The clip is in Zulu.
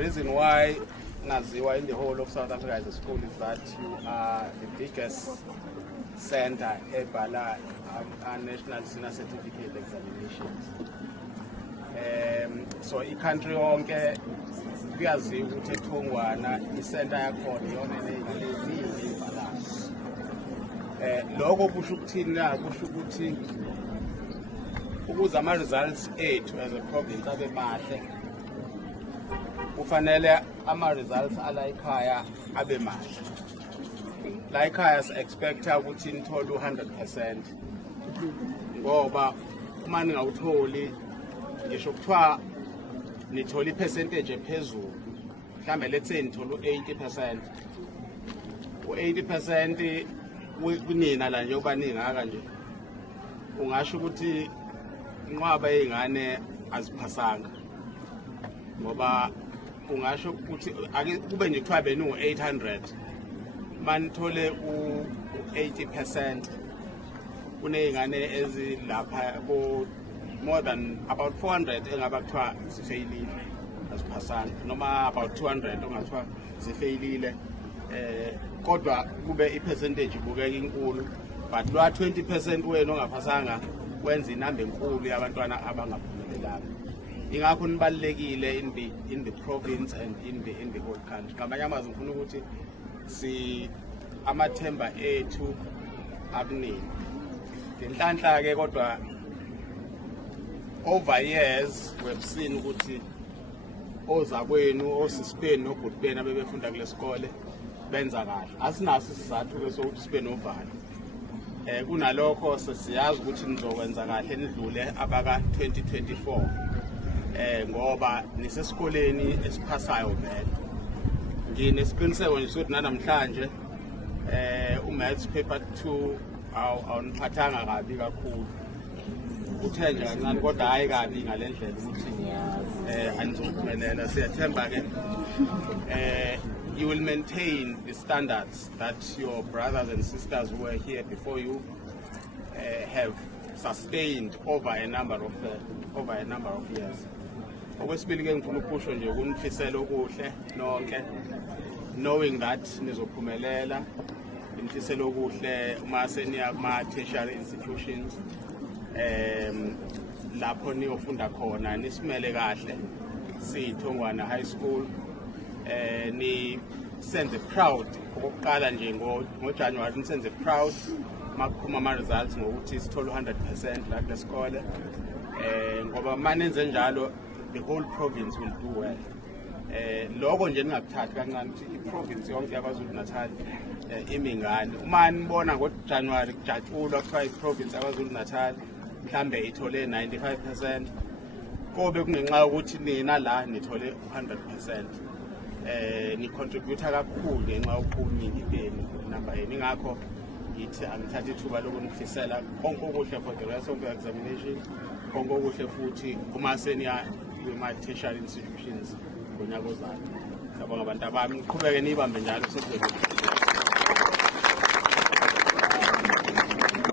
reason why Naziwa in the whole of South Africa as a school is that you are the biggest center ebhala national senior certificate examinations. So i-country yonke kuyaziwa ukuthi eThongwana i-center yakhona iyona eziningi ebhalayo. Lokho kusho ukuthini na? Kusho ukuthi ukuze ama-results ethu as a province abe mahle kufanele ama-results ala ekhaya abe mahle. La ekhaya si-expecta ukuthi nithole 100% ngoba uma ningawutholi ngisho kuthiwa nithola i-percentage ephezulu, mhlambe let's say nithola u-80%. U-80% kunina la njengoba ningaka nje ungasho ukuthi inqwaba yezingane aziphasanga ngoba ungasho ukuthi ake kube nje kuthiwa benu-800 manithole u-80% kuney'ngane ezilapha more than about 400 engaba kuthiwa zifeyilile aziphasanga, noma about 200 ongathiwa zifeyilile, kodwa kube i-percentage ibukeka inkulu, but lwa 20% wena ongaphasanga wenza inamba enkulu yabantwana abangaphumelelanga. Ingakho nibalulekile in the province and in the whole country. Ngamanye amazwi ngifuna ukuthi amathemba ethu akuningi. Ngenhlanhla ke kodwa over years we've seen ukuthi ozakwenu osisipeni nobhutibeni abebefunda kule sikole benza kahle. Asinaso isizathu ke sokuthi sibe novalo. Kunalokho sesiyazi ukuthi nizokwenza kahle nidlule abaka 2024 ngoba nisesikoleni esiphasayo vele. Nginesiqiniseko nje sokuthi namhlanje umaths paper 2 awuniphathanga kabi kakhulu. Uthe nje kancane kodwa hayi kabi ngalendlela ukuthi anizophumelela. Siyathemba ke you will maintain the standards that your brothers and sisters who were here before you have sustained over a number of years. Okwesibili ke ngifuna ukusho nje ukunifisela okuhle nonke, knowing that nizophumelela, nifisela okuhle uma seniya kuma tertiary institutions lapho niyofunda khona nisimele kahle siThongwana High School. Ni senze proud okokuqala nje ngoJanuary nisenze proud makuphuma ama-results ngokuthi sithole 100% la kule sikole, ngoba manenze njalo the whole province will do well. Lokho nje ningakuthathi kancane ukuthi i-province yonke yaKwaZulu Natal imingane. Uma nibona ngoJanuary kujatshulwa kuthiwa i-province yaKwaZulu Natal mhlambe ithole 95%, kobe kungenxa yokuthi nina la nithole 100%. Ni contribute kakhulu ngenxa yokuningi benu number yenu. Ingakho ngithi angithatha ithuba lokunifisela konke okuhle for the rest of the examination, konke okuhle futhi uma seniya kuma-tertiary institutions ngonyaka ozayo. Ngiyabonga abantu abami, niqhubeke niyibambe njalo.